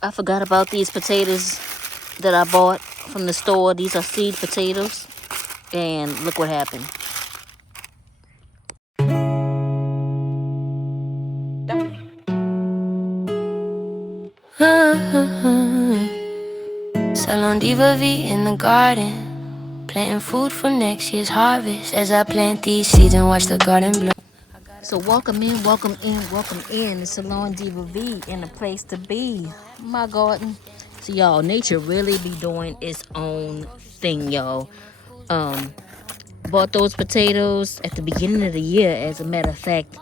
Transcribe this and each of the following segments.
I forgot about these potatoes that I bought from the store. These are seed potatoes. And look what happened. Salon Diva V in the garden, planting food for next year's harvest as I plant these seeds and watch the garden bloom. So welcome in, welcome in, welcome in. It's Salon Diva V in a place to be. My garden. So y'all, nature really be doing its own thing, y'all. Bought those potatoes at the beginning of the year. As a matter of fact,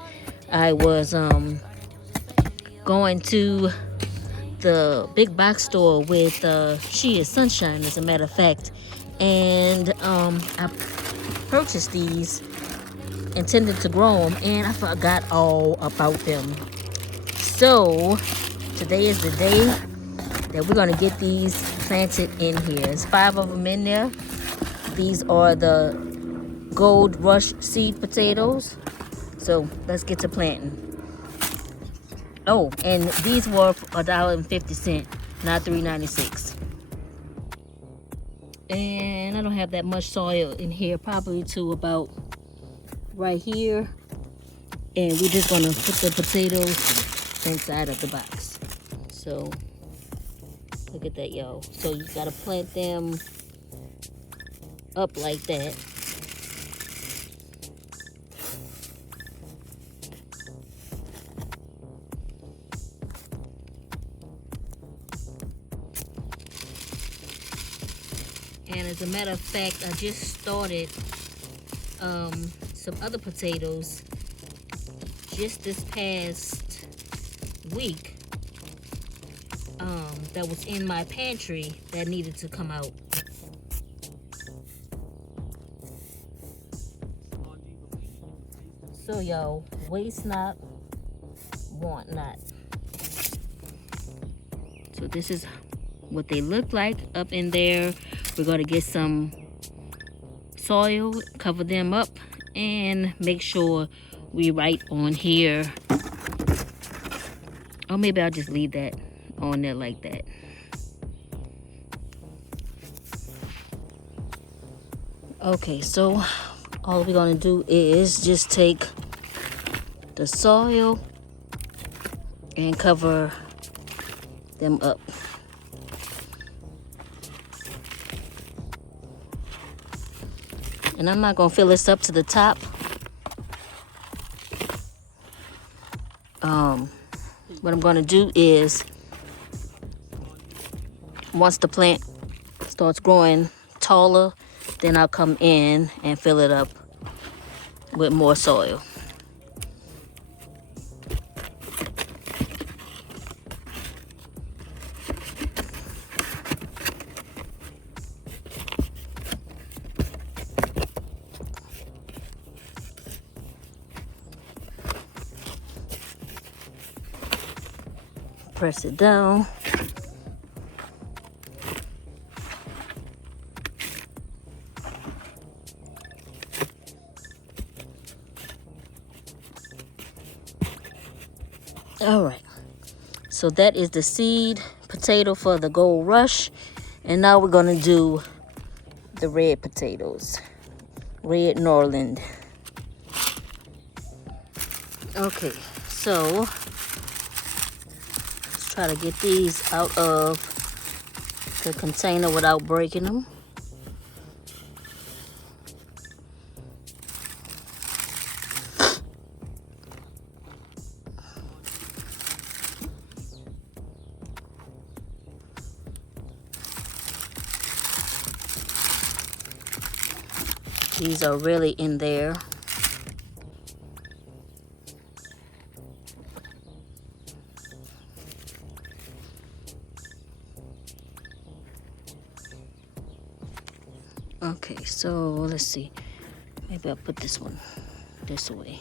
I was going to the big box store with She Is Sunshine, as a matter of fact, and I purchased these, intended to grow them, and I forgot all about them. So today is the day that we're gonna get these planted in here. There's 5 of them in there. These are the Gold Rush seed potatoes. So let's get to planting. Oh, and these were $1.50, not $3.96. And I don't have that much soil in here, probably to about right here. And we're just gonna put the potatoes inside of the box. So look at that, y'all. So you gotta plant them up like that. And as a matter of fact, I just started some other potatoes just this past week that was in my pantry that needed to come out. So y'all, waste not, want not. So this is what they look like up in there. We're going to get some soil, cover them up, and make sure we write on here. Or maybe I'll just leave that on there like that. Okay, so all we're going to do is just take the soil and cover them up. And I'm not going to fill this up to the top. What I'm going to do is, once the plant starts growing taller, then I'll come in and fill it up with more soil. Press it down. All right, so that is the seed potato for the Gold Rush. And now we're gonna do the red potatoes, red Norland. Okay, so let's try to get these out of the container without breaking them. These are really in there. Okay, so let's see. Maybe I'll put this one this way.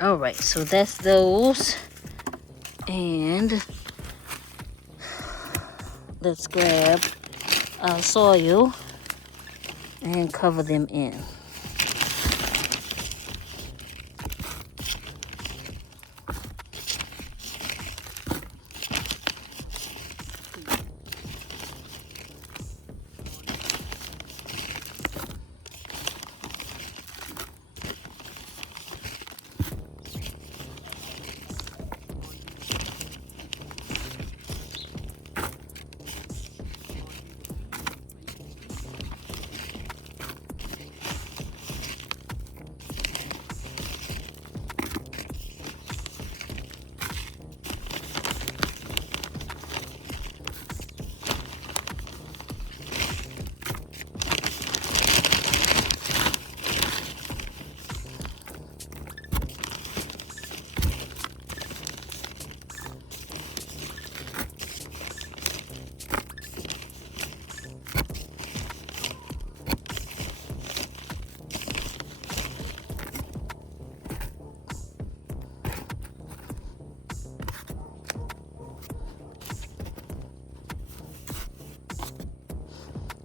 All right, so that's those. And let's grab our soil and cover them in.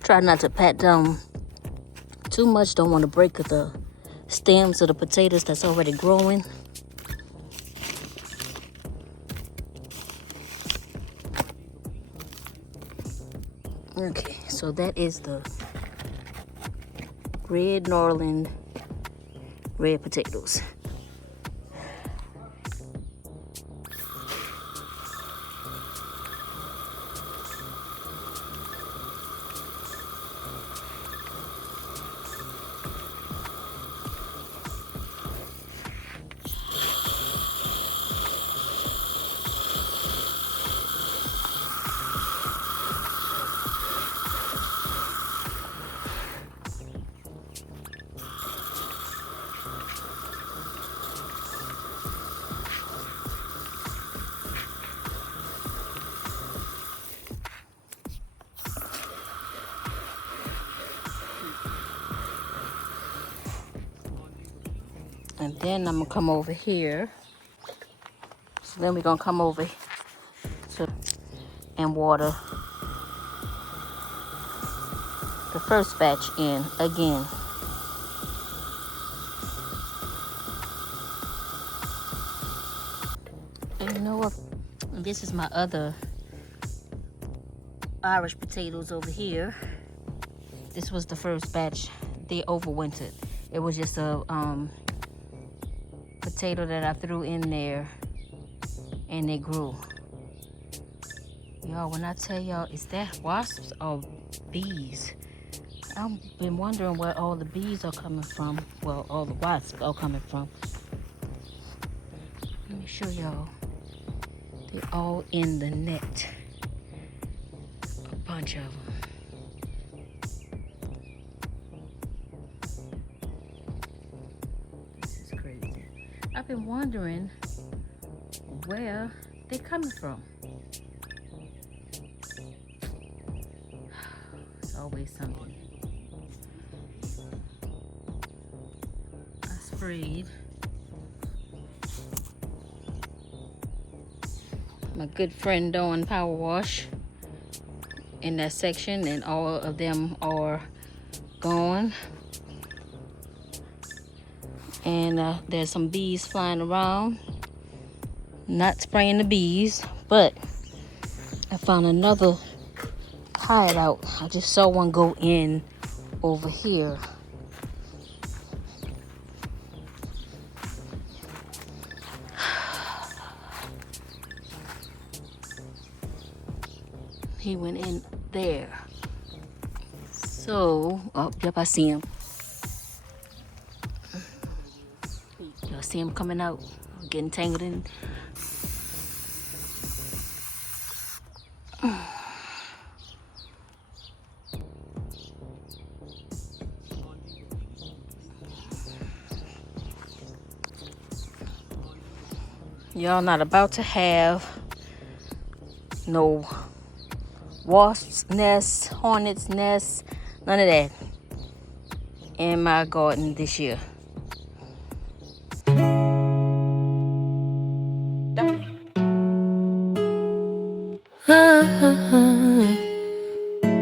Try not to pat down too much. Don't want to break the stems of the potatoes that's already growing. Okay, so that is the red Norland red potatoes. And then I'm gonna come over here. So then we're gonna come over and water the first batch in again. And you know what? This is my other Irish potatoes over here. This was the first batch. They overwintered. It was just a potato that I threw in there and they grew. Y'all, when I tell y'all, is that wasps or bees? I've been wondering where all the bees are coming from. Well, all the wasps are coming from. Let me show y'all. They're all in the net. A bunch of them. I've been wondering where they're coming from. It's always something. I sprayed my good friend Dawn Power Wash in that section, and all of them are gone. And there's some bees flying around. Not spraying the bees, but I found another hideout. I just saw one go in over here. He went in there. So, oh, yep, I see him. Y'all see him coming out, getting tangled in. Y'all not about to have no wasps' nests, hornets' nests, none of that in my garden this year.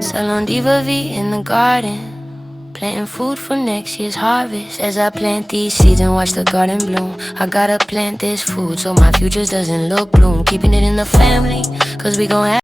Salon Diva V in the garden, planting food for next year's harvest. As I plant these seeds and watch the garden bloom, I gotta plant this food so my future doesn't look gloom. Keeping it in the family, cause we gon' have